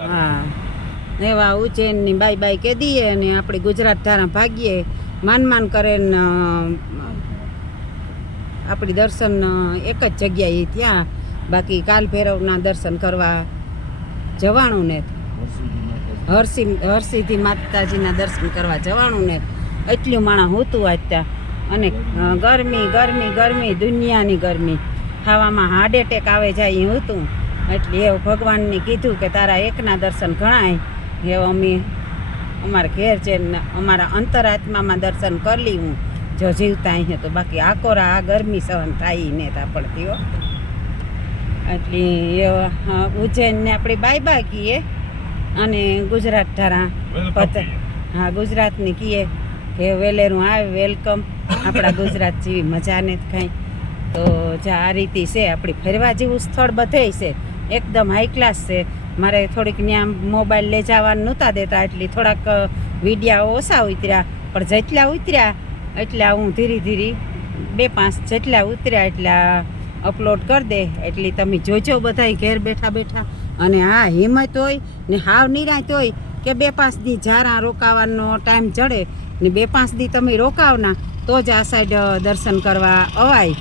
હા. એવા ઉજ્જૈનની bye bye કે દઈએ અને આપણે ગુજરાત ધારા ભાગીએ, માન માન કરે ને આપણી દર્શન એક જ જગ્યાએ ત્યાં બાકી કાલ ભૈરવના દર્શન કરવા જવાનું ને. હરસિંહ હરસિદ્ધિ માતાજીના દર્શન કરવા જવાનું ને. એટલું માણસ હોતું આજ ત્યાં. અને ગરમી ગરમી ગરમી, દુનિયાની ગરમી. ખાવામાં હાર્ટ એટેક આવે જાય, એ હતું. એટલે એવું ભગવાનને કીધું કે તારા એકના દર્શન ઘણાય એવું અમે અમારા ઘેર છે અમારા અંતરાત્મામાં દર્શન કરી લી હું. જો જીવતા અહીંયા તો બાકી આકોરા આ ગરમી સહન થાય ને તા પડતી હો. એટલે એ ઉજ્જૈનને આપણે બાય બાય કહીએ અને ગુજરાત ધારા હા ગુજરાતની કહીએ કે વેલેરું આવે વેલકમ. આપણા ગુજરાત જેવી મજા ને કાંઈ. તો જે આ રીતે છે આપણી ફરવા જેવું સ્થળ બધે છે. એકદમ હાઈ ક્લાસ છે. મારે થોડીક ત્યાં મોબાઈલ લઈ જવાનું નહોતા દેતા, એટલે થોડાક વિડીયા ઓછા ઉતર્યા. પણ જેટલા ઉતર્યા, એટલા હું ધીરે ધીરે બે પાંચ જેટલા ઉતર્યા, એટલા અપલોડ કરી દે. એટલે તમે જોજો બધાય ઘેર બેઠા બેઠા. અને હા, હિંમત હોય ને હાવ નિરાંત હોય કે બે પાંચ દી જારા રોકાવાનો ટાઈમ ચડે ને બે પાંચ દી તમે રોકાવના, તો જ આ સાઈડ દર્શન કરવા અવાય.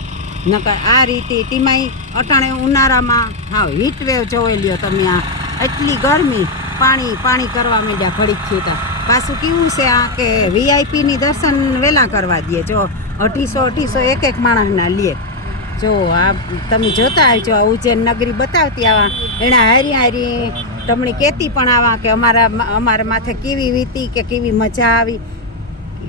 નકર આ રીતે તેમાંય અટાણે ઉનાળામાં હા હીટ વેવ જોઈ લ્યો તમે આ. એટલી ગરમી પાણી પાણી કરવા માંડ્યા ઘડીક થયું તા. પાછું કેવું છે આ કે વીઆઈપીની દર્શન વહેલા કરવા દે. જો અઢીસો અઢીસો એક એક માણસના લે. જો આ તમે જોતા આવજો, આ ઉજ્જૈન નગરી બતાવતી આવા. એણે હારી હારી તમને કહેતી પણ આવા કે અમારા અમારા માથે કેવી વીતી કે કેવી મજા આવી.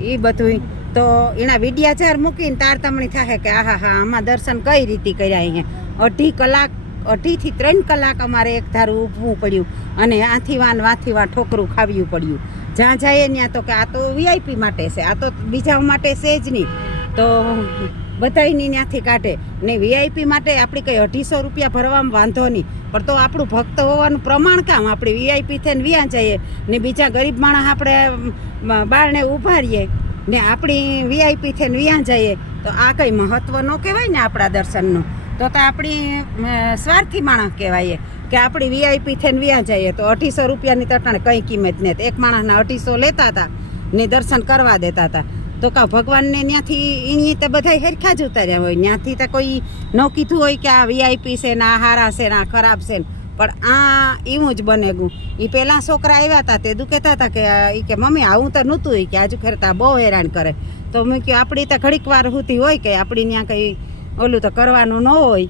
એ બધું તો એના વિડિયા ચાર મૂકીને તારતમણી થાય કે આહા હા, આમાં દર્શન કઈ રીતે કર્યા અહીંયા? અઢી કલાક, અઢીથી ત્રણ કલાક અમારે એક ધારું ઊભવું પડ્યું અને આથી વાન વાથી વાન ઠોકરું ખાવ્યું પડ્યું. જ્યાં જઈએ ત્યાં તો કે આ તો વીઆઈપી માટે છે, આ તો બીજા માટે છે જ નહીં. તો બધાયની ત્યાંથી કાઢે. ને વીઆઈપી માટે આપણે કંઈ અઢીસો રૂપિયા ભરવામાં વાંધો નહીં. પણ તો આપણું ભક્ત હોવાનું પ્રમાણ કામ આપણે વીઆઈપી થઈને વ્યાં જઈએ ને બીજા ગરીબ માણસ આપણે બારણે ઊભા રહીએ. ને આપણી વીઆઈપી થઈને વ્યાં જઈએ, તો આ કંઈ મહત્ત્વ ન કહેવાય ને આપણા દર્શનનું? તો તો આપણી સ્વાર્થી માણસ કહેવાય કે આપણી વીઆઈપી થઈને વ્યાં જઈએ, તો અઢીસો રૂપિયાની તટાણે કંઈ કિંમત નહીં એક માણસના અઢીસો લેતા હતા ને દર્શન કરવા દેતા હતા. તો કા ભગવાનને ત્યાંથી એની તો બધા હરખા જ ઉતાર્યા હોય. ત્યાંથી તો કોઈ ન કીધું હોય કે આ વીઆઈપી છે ને આ હારા છે ને આ ખરાબ છે ને. પણ આ એવું જ બને ગયું. એ પહેલાં છોકરા આવ્યા હતા તે દુ કહેતા હતા કે એ કે, મમ્મી, આવું તો નહોતું કે, આજુ ખેરતા બહુ હેરાન કરે. તો મેં કહ્યું આપણી તો ઘડીક વાર સુધી હોય કે આપણી ત્યાં કંઈ ઓલું તો કરવાનું ન હોય.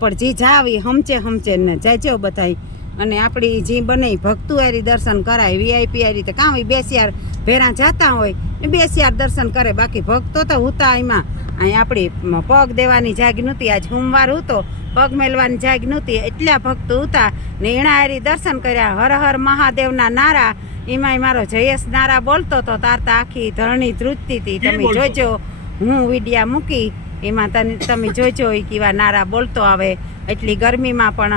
પણ જે જાવી હમચે હમચે ને જાજો બધાય. અને આપણી જે બને ભક્તુઆરી દર્શન કરાય વીઆઈપી હારી તો કાં હોય, બેસિયાર ભેરા જાતા હોય ને બેસિયાર દર્શન કરે. બાકી ભક્તો તો હુતા એમાં અહીં આપણી પગ દેવાની જાગ નહોતી. આજ સોમવાર હતો પગ મેલવાની જાગ નહોતી. એટલા ભક્તો હતા ને એણા હારી દર્શન કર્યા. હર હર મહાદેવના નારા. એમાંય મારો જયેશ નારા બોલતો તો તારતા આખી ધરણી ધ્રુજતી હતી. તમે જોજો હું વિડિયા મૂકી એમાં તને તમે જોજો એ કેવા નારા બોલતો આવે. એટલી ગરમીમાં પણ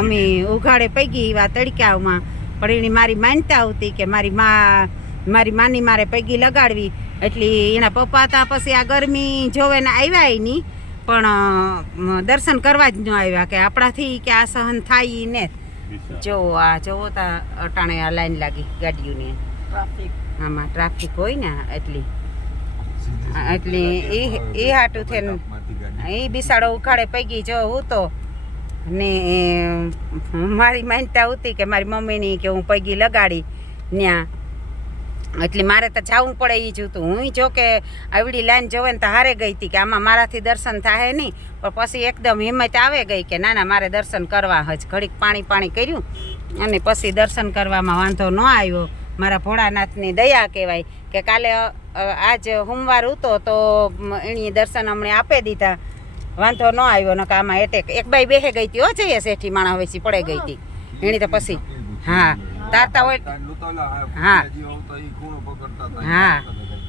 અમે ઉઘાડે પૈગી એવા તડકાઓમાં. પણ એની મારી માનતા હતી કે મારી મા મારી માની મારે પૈગી લગાડવી. એટલે એના પપ્પા તા પછી આ ગરમી જોવે ને આવ્યા નહીં પણ દર્શન કરવા જ ન આવ્યા કે આપણાથી કે આ સહન થાય ઈ ને. જો આ જોવો તા અટાણે આ લાઈન લાગી ગાડીઓની. આમાં ટ્રાફિક હોય ને એટલી. એટલે એ એ હાટું થઈને એ બિસાડો ઉખાડે પૈકી જો હું તો. ને મારી માનતા હતી કે મારી મમ્મીની કે હું પૈગી લગાડી ત્યાં એટલે મારે તો જવું પડે એ જોતું. હું જો કે આવડી લાઈન જોવે ને તો હારે ગઈ હતી કે આમાં મારાથી દર્શન થાય નહીં. પણ પછી એકદમ હિંમત આવે ગઈ કે ના ના, મારે દર્શન કરવા હજ. ઘડીક પાણી પાણી કર્યું અને પછી દર્શન કરવામાં વાંધો ન આવ્યો. મારા ભોળાનાથની દયા કહેવાય કે કાલે આજ સોમવાર હતો તો એણીએ દર્શન અમને આપી દીધા. વાંધો ન આવ્યો ન આમાં એટેક એક બાઈ બેહે ગઈ હતી હો જઈએ શેઠી માણા હવે પડે ગઈ હતી એણી તો પછી, હા. તારતા હોય હા. હા.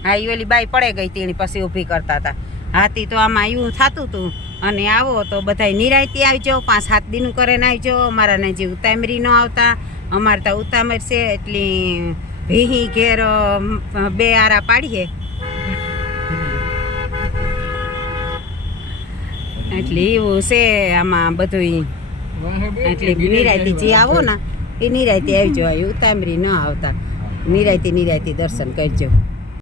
હા. એ ઓલી બાઈ પડે ગઈ હતી એની પછી ઊભી કરતા હતા હાથી તો આમાં એવું થતું હતું અને આવો તો બધાય નિરાયતી આવજો પાંચ સાત દિનનું કરે ને આવજો અમારાને જે ઉતામરી ન આવતા. અમારે તો ઉતામર છે એટલી ભીહી ઘેર બે આરા પાડીએ. એટલે એવું છે આમાં બધું એટલે નિરાયતી જે આવો ને એ નિરાયતી આવી અહીં ઉતામરી ન આવતા. નિરાયતી નિરાયતી દર્શન કરજો.